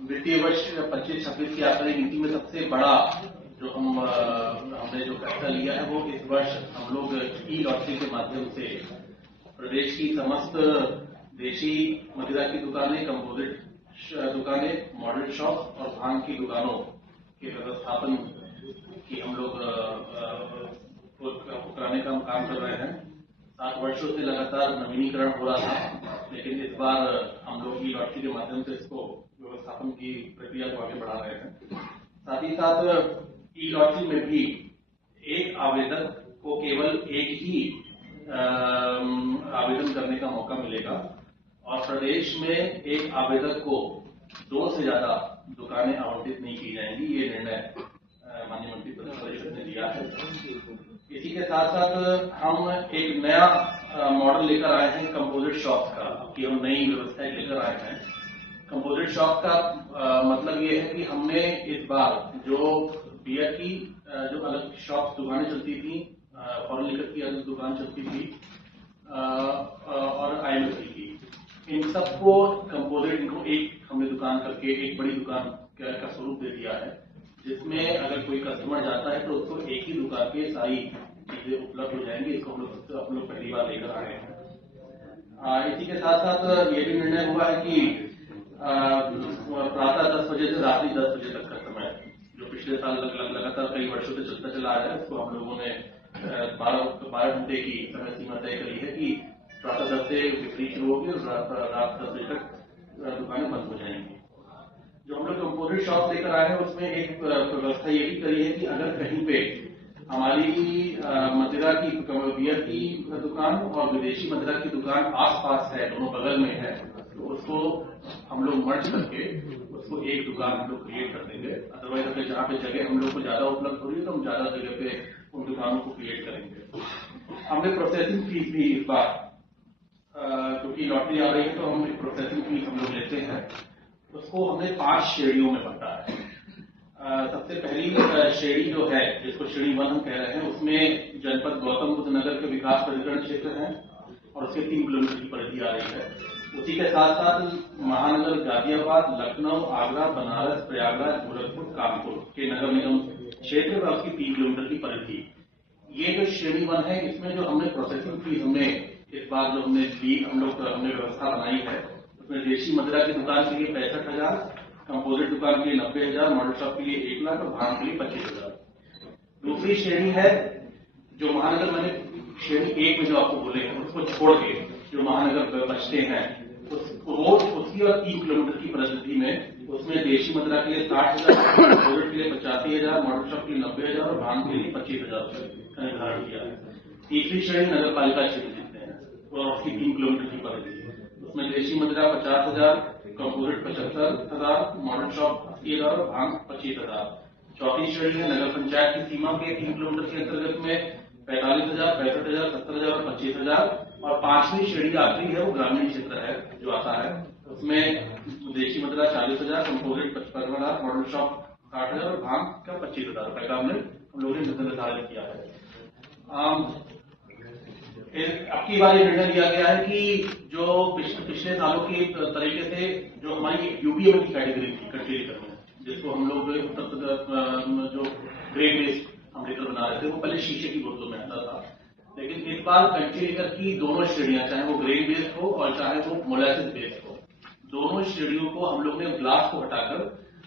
वित्तीय वर्ष 25-26 की आंकड़े नीति में सबसे बड़ा जो हमने जो फैसला लिया है वो इस वर्ष हम लोग ई लॉटरी के माध्यम से प्रदेश की समस्त देशी मदिरा की दुकानें, कंपोजिट दुकानें, मॉडल शॉप और भांग की दुकानों के व्यवस्थापन की हम लोग कराने का काम कर रहे हैं। 7 वर्षों से लगातार नवीनीकरण हो रहा था, लेकिन इस बार हम लोग ई लॉटरी के माध्यम से इसको व्यवस्थापन की प्रक्रिया को आगे बढ़ा रहे हैं। साथ ही साथ ई लॉटरी में भी एक आवेदक को केवल एक ही आवेदन करने का मौका मिलेगा और प्रदेश में एक आवेदक को 2 से ज्यादा दुकानें आवंटित नहीं की जाएंगी। ये निर्णय माननीय मंत्री परिषद ने लिया है। इसी के साथ साथ हम एक नया मॉडल लेकर आए हैं कंपोजिट शॉप का, कि हम नई व्यवस्था लेकर आए हैं। कंपोजिट शॉप का मतलब ये है कि हमने इस बार जो बियर की जो अलग शॉप दुकानें चलती थी, फॉरेन लिकर की अलग दुकान चलती थी और आईएमएफसी की, इन सबको कंपोजिट इनको एक हमने दुकान करके एक बड़ी दुकान का स्वरूप दे दिया है, जिसमें अगर कोई कस्टमर जाता है तो उसको एक ही दुकान के सारी चीजें उपलब्ध हो जाएंगी। इसको हम लोग पहली बार लेकर आए हैं। इसी के साथ साथ ये भी निर्णय हुआ है कि प्रातः 10 बजे से रात्रि 10 बजे तक का समय, जो पिछले साल लगातार कई वर्षों से चलता चला आ रहा है, उसको हम लोगों ने 12 घंटे की समय सीमा तय करी है कि प्रातः 10 से बिक्री शुरू होगी और रात 10 बजे तक दुकानें बंद हो जाएंगी। जो हम लोग कंपोजिट शॉप लेकर आए हैं उसमें एक व्यवस्था ये भी करी है कि अगर कहीं पे हमारी मदिरा की बियर की दुकान और विदेशी मदिरा की दुकान आसपास है, दोनों बगल में है, तो उसको हम लोग मर्ज करके उसको एक दुकान हम लोग क्रिएट कर देंगे। अदरवाइज अगर जहाँ पे जगह हम लोग को ज्यादा उपलब्ध हो रही है तो हम ज्यादा जगह पे उन दुकानों को क्रिएट करेंगे। हमने प्रोसेसिंग फीस भी इस बार, क्योंकि लॉटरी आ रही है तो हम प्रोसेसिंग फीस हम लोग लेते हैं, उसको हमने 5 श्रेणियों में बांटा है। सबसे पहली श्रेणी जो है, जिसको श्रेणी 1 हम कह रहे हैं, उसमें जनपद गौतम बुद्ध नगर के विकास प्राधिकरण क्षेत्र है और उसके 3 किलोमीटर की परिधि आ रही है। उसी के साथ साथ महानगर गाजियाबाद, लखनऊ, आगरा, बनारस, प्रयागराज, गोरखपुर, कानपुर के नगर निगम क्षेत्र में उसकी 3 किलोमीटर की परिधि। ये जो श्रेणी 1 है, इसमें जो हमने प्रोसेसिंग फीस हमने इस बार जो हमने व्यवस्था बनाई है, उसमें देशी मदिरा की दुकान के लिए 65,000, कंपोजिट दुकान के लिए 90,000, मॉडल शॉप के लिए 1 लाख और भांग के लिए 25,000। दूसरी श्रेणी है जो महानगर, मैंने श्रेणी 1 में जो आपको बोले हैं उसको छोड़ के जो महानगर बचते हैं उसकी और 3 किलोमीटर की परिधि में, उसमें देशी मदिरा के लिए 60,000, कंपोजिट के लिए 85,000, मॉडल शॉप के लिए 90,000 और भांग के लिए 25,000 का निर्धारण किया है। तीसरी श्रेणी नगर पालिका क्षेत्र जितने हैं और उसकी 3 किलोमीटर की परिधि, उसमें देशी मदिरा 50,000, कंपोजिट 75,000, मॉडल शॉप 80,000 और भांग 25,000। चौथी श्रेणी है नगर पंचायत की सीमा के 3 किलोमीटर के अंतर्गत में 45,000, 65,000, 70,000 और 25,000। और 5वीं श्रेणी आखिरी है, वो ग्रामीण क्षेत्र है जो आता है, उसमें देशी मदिरा 40,000, कंपोजिट 55,000, मॉडल शॉप 60,000 और भांग का 25,000 रुपए का हम लोगों ने निर्धारित किया है। अब की बार ये निर्णय लिया गया है कि जो पिछले सालों के तरीके से जो हमारी यूपीएम की कैटेगरी थी कंट्री लिकर में, जिसको हम लोग जो ग्रेड बेस्ड हम लेकर बना रहे थे, वो पहले शीशे की बोतलों में आता था, लेकिन इस बार कंट्री लिकर की दोनों श्रेणियां, चाहे वो ग्रेड बेस्ड हो और चाहे वो मोलासिस बेस्ड हो, दोनों श्रेणियों को हम लोग ने ग्लास को हटाकर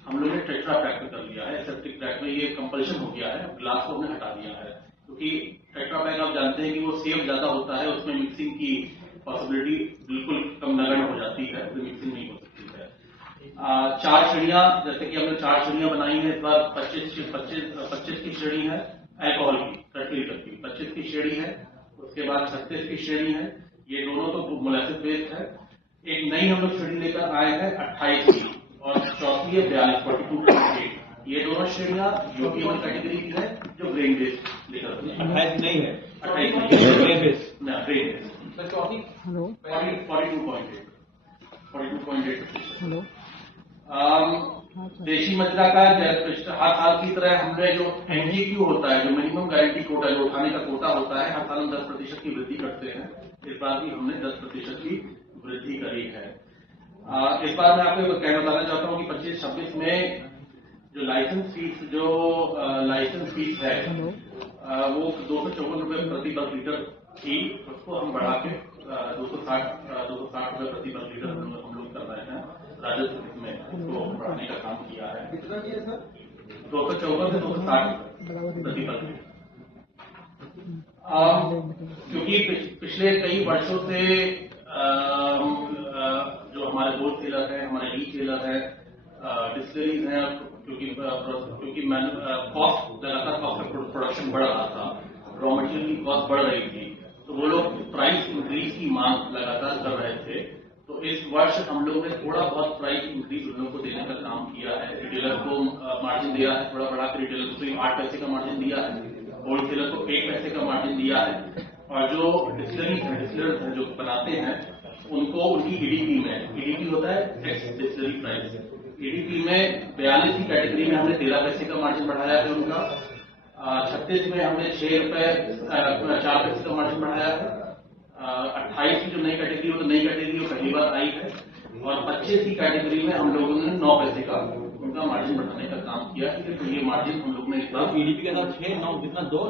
हम लोग ने टेट्रा पैक कर लिया है। एसेप्टिक पैक में ये कंपल्शन हो गया है, ग्लास को हमने हटा दिया है, क्योंकि टेट्रा पैक आप जानते हैं कि वो सेफ ज्यादा होता है, उसमें मिक्सिंग की पॉसिबिलिटी बिल्कुल कम नगण्य हो जाती है, तो मिक्सिंग नहीं हो सकती है। 4 श्रेणियां, जैसे कि हमने 4 श्रेणियां बनाई है इस बार। 25 की श्रेणी है अल्कोहल की, कंट्री लीटर की 25 की श्रेणी है, उसके बाद 36 की श्रेणी है, ये दोनों तो मोलासिस बेस्ड है। एक नई हम लोग श्रेणी लेकर आए हैं 28 की और चौथी है 42 ये दोनों श्रेणियां यूपीएम कैटेगरी की है जो ग्रेन बेस्ड लेकर 28 नहीं है, 28 नहीं, ग्रेन बेस्ड ना, ग्रेन बेस्ड। चौथी 42.8 हेलो। देशी मदिरा का हर साल की तरह हमने जो एनजीक्यू होता है, जो मिनिमम गारंटी कोटा, जो उठाने का कोटा होता है, हर साल हम 10% की वृद्धि करते हैं। इस बार भी हमने 10% की वृद्धि करी है। इस बार मैं आपको कहना बताना चाहता हूँ कि 26 में जो लाइसेंस फीस है वो 254 रुपए प्रति बल्क लीटर थी, उसको हम बढ़ा के 260 रुपए प्रति बल्क लीटर हम लोग कर रहे हैं। राजस्व में उसको बढ़ाने का काम किया है। कितना किया सर? 254 से 260 प्रति बल्क लीटर। क्योंकि पिछले कई वर्षों से जो हमारे होलसेलर हैं, हमारे रीटेलर हैं, डिस्टिलरीज हैं, क्योंकि कॉस्ट लगातार कॉस्ट ऑफ प्रोडक्शन बढ़ रहा था, रॉ मटेरियल की कॉस्ट बढ़ रही थी, तो वो लोग प्राइस इंक्रीज की मांग लगातार कर रहे थे। तो इस वर्ष हम लोगों ने थोड़ा बहुत प्राइस इंक्रीज उन लोगों को देने का काम किया है। रिटेलर को मार्जिन दिया है, थोड़ा बढ़ा के रिटेलर को 8 पैसे का मार्जिन दिया है, होलसेलर को 1 पैसे का मार्जिन दिया है, और जो डिस्टिलर्स हैं जो बनाते हैं उनको उनकी ईडीपी में, ईडीपी होता है एक्स डिस्टिलरी प्राइस, ईडीपी में 42 की कैटेगरी में हमने 13 पैसे का मार्जिन बढ़ाया है उनका। 36 में हमने 6 रुपए 4 पैसे का मार्जिन बढ़ाया है। 28 की जो नई कैटेगरी हो, तो नई कैटेगरी वो पहली बार आई है, और 25 की कैटेगरी में हम लोगों ने 9 पैसे का उनका मार्जिन बढ़ाने का काम किया है। तो ये मार्जिन हम लोग ने ईडीपी के साथ 6 9 कितना 2